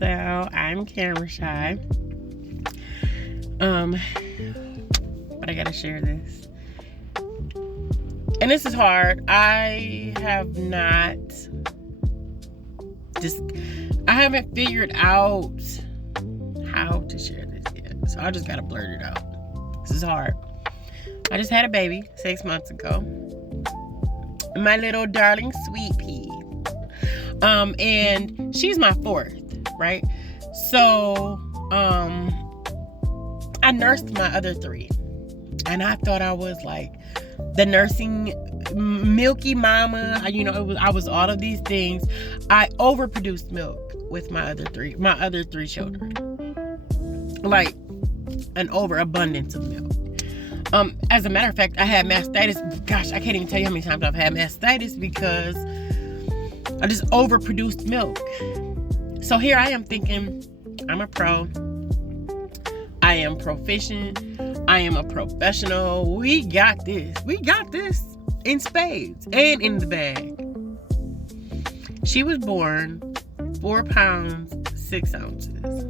So I'm camera shy. But I gotta share this. And this is hard. I haven't figured out how to share this yet. So I just gotta blurt it out. This is hard. I just had a baby 6 months ago. My little darling sweet pea. And she's my fourth, right? So, I nursed my other three. And I thought I was like the nursing milky mama. I was all of these things. I overproduced milk with my other three children. Like an overabundance of milk. As a matter of fact, I had mastitis. Gosh, I can't even tell you how many times I've had mastitis because I just overproduced milk. So here I am thinking, I'm a pro. I am proficient. I am a professional. We got this. We got this in spades and in the bag. She was born 4 pounds, 6 ounces.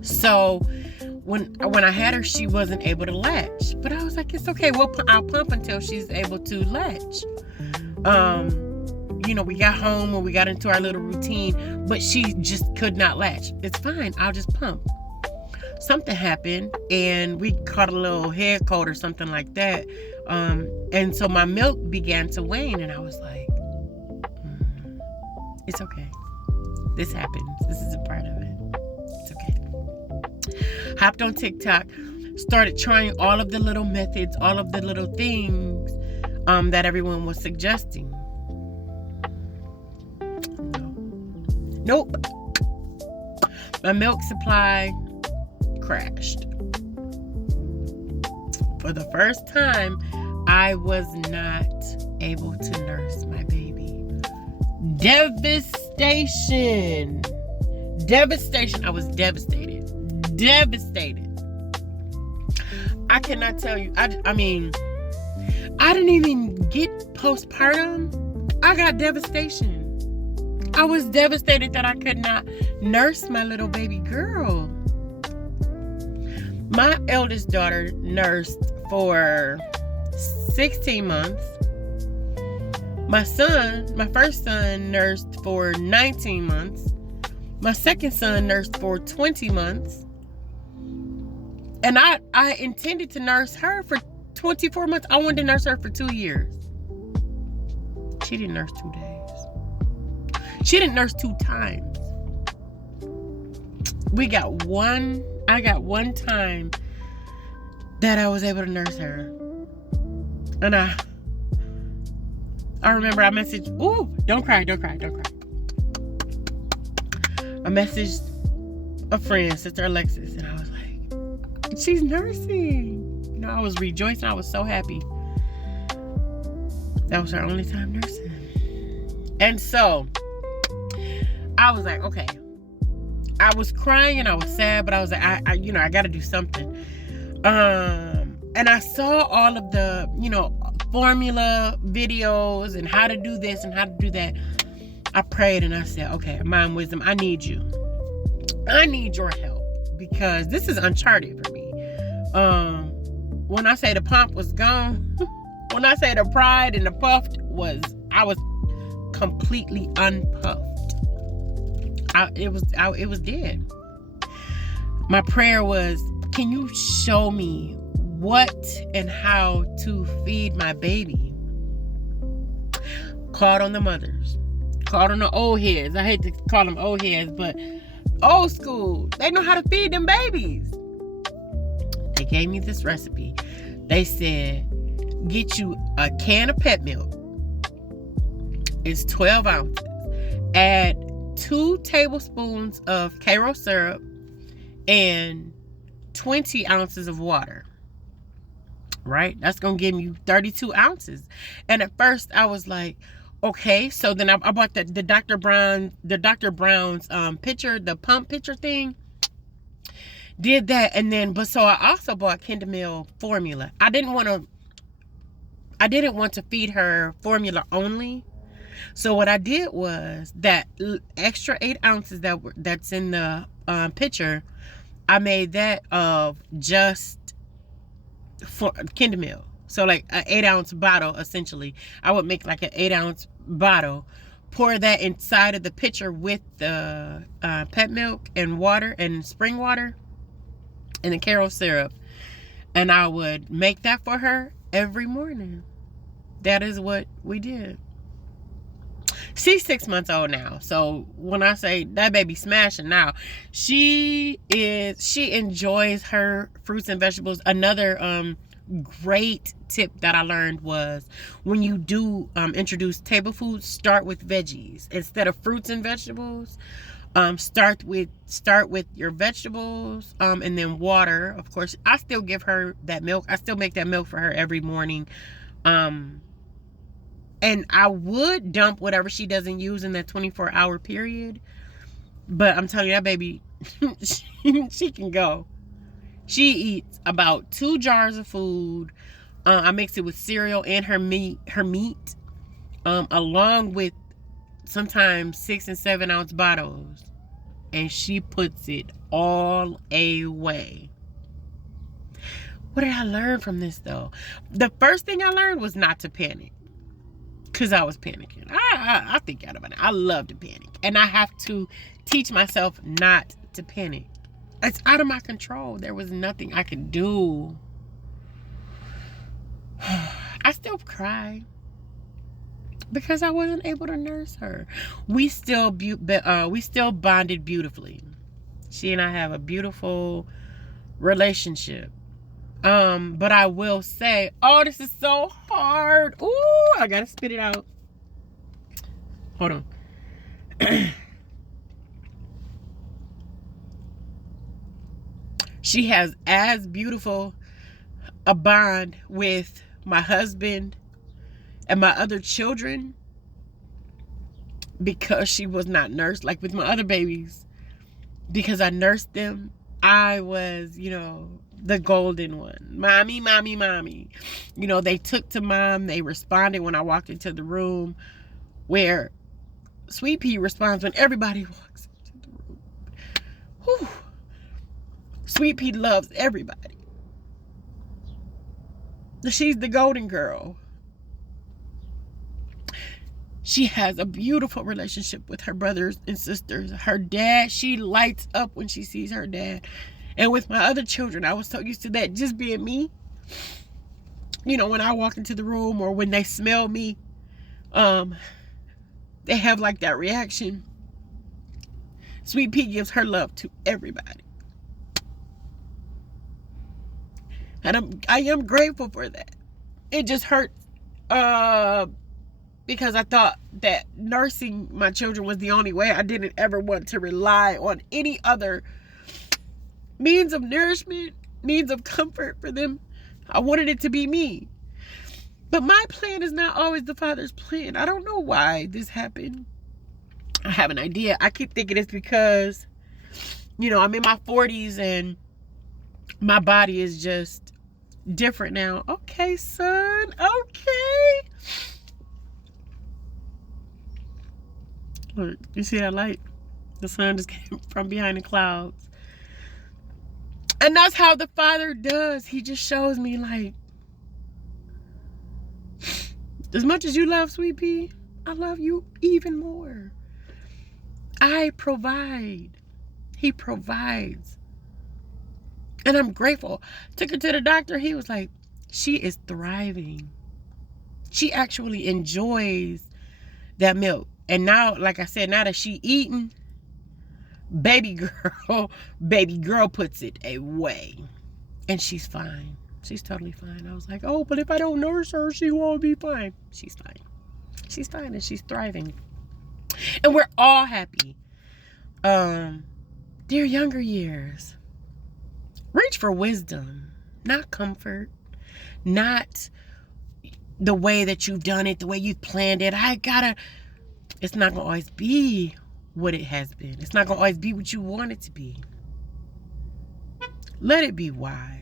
So when I had her, she wasn't able to latch. But I was like, it's okay. I'll pump until she's able to latch. We got home and we got into our little routine, but she just could not latch. It's fine. I'll just pump. Something happened and we caught a little head cold or something like that. And so my milk began to wane and I was like, it's okay. This happens. This is a part of it. It's okay. Hopped on TikTok, started trying all of the little methods, all of the little things that everyone was suggesting. Nope. My milk supply crashed. For the first time, I was not able to nurse my baby. Devastation. I was devastated. I cannot tell you. I mean, I didn't even get postpartum. I got devastation. I was devastated that I could not nurse my little baby girl. My eldest daughter nursed for 16 months. My first son nursed for 19 months. My second son nursed for 20 months. And I intended to nurse her for 24 months. I wanted to nurse her for 2 years. She didn't nurse 2 days. She didn't nurse 2 times. I got one time that I was able to nurse her. And I remember I messaged, don't cry. I messaged a friend, Sister Alexis, and I was like, she's nursing. I was rejoicing. I was so happy. That was her only time nursing. And so I was like, okay. I was crying and I was sad, but I was like, I got to do something. And I saw all of the, formula videos and how to do this and how to do that. I prayed and I said, okay, Mind Wisdom, I need you. I need your help because this is uncharted for me. When I say the pump was gone, when I say the pride and the puffed I was completely unpuffed. It was dead. My prayer was, can you show me what and how to feed my baby? Called on the mothers. Called on the old heads. I hate to call them old heads, but old school. They know how to feed them babies. They gave me this recipe. They said, get you a can of pet milk. It's 12 ounces. Add 2 tablespoons of Karo syrup and 20 ounces of water. Right? That's going to give you 32 ounces. And at first I was like, okay. So then I bought the Dr. Brown's pitcher, the pump pitcher thing. Did that. And then, so I also bought Kendamil formula. I didn't want to feed her formula only. So what I did was that extra 8 ounces that's in the pitcher, I made that of just for Kinder Milk. So like an 8-ounce bottle, essentially. I would make like an 8-ounce bottle, pour that inside of the pitcher with the pet milk and water and spring water and the Karo syrup. And I would make that for her every morning. That is what we did. She's 6 months old now. So when I say that baby smashing now, she enjoys her fruits and vegetables. Another great tip that I learned was when you do introduce table foods, start with veggies instead of fruits and vegetables. Start with your vegetables and then water. Of course, I still give her that milk. I still make that milk for her every morning. And I would dump whatever she doesn't use in that 24-hour period. But I'm telling you, that baby, she can go. She eats about 2 jars of food. I mix it with cereal and her meat, along with sometimes 6 and 7 ounce bottles. And she puts it all away. What did I learn from this, though? The first thing I learned was not to panic. Because I was panicking. I think out of it. I love to panic. And I have to teach myself not to panic. It's out of my control. There was nothing I could do. I still cry. Because I wasn't able to nurse her. We still bonded beautifully. She and I have a beautiful relationship. But I will say, oh, this is so hard. Ooh, I gotta spit it out. Hold on. She has as beautiful a bond with my husband and my other children because she was not nursed. Like with my other babies, because I nursed them, I was, the golden one. Mommy, mommy, mommy. They took to mom. They responded when I walked into the room, where Sweet Pea responds when everybody walks into the room. Whew. Sweet Pea loves everybody. She's the golden girl. She has a beautiful relationship with her brothers and sisters. Her dad, she lights up when she sees her dad. And with my other children, I was so used to that just being me. When I walk into the room or when they smell me, they have like that reaction. Sweet Pea gives her love to everybody. And I am grateful for that. It just hurts because I thought that nursing my children was the only way. I didn't ever want to rely on any other means of nourishment, means of comfort for them. I wanted it to be me. But my plan is not always the Father's plan. I don't know why this happened. I have an idea. I keep thinking it's because, I'm in my 40s and my body is just different now. Okay, son. Okay. Look, you see that light? The sun just came from behind the clouds. And that's how the Father does. He just shows me, like, as much as you love Sweet Pea, I love you even more. I provide. He provides. And I'm grateful. Took her to the doctor. He was like, she is thriving. She actually enjoys that milk. And now, like I said, now that she eating, baby girl puts it away. And she's fine. She's totally fine. I was like, oh, but if I don't nurse her, she won't be fine. She's fine. She's fine and she's thriving. And we're all happy. Dear younger years, reach for wisdom, not comfort, not the way that you've done it, the way you've planned it. It's not going to always be what it has been. It's not going to always be what you want it to be. Let it be wise.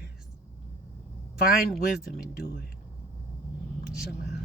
Find wisdom and do it. Shalam.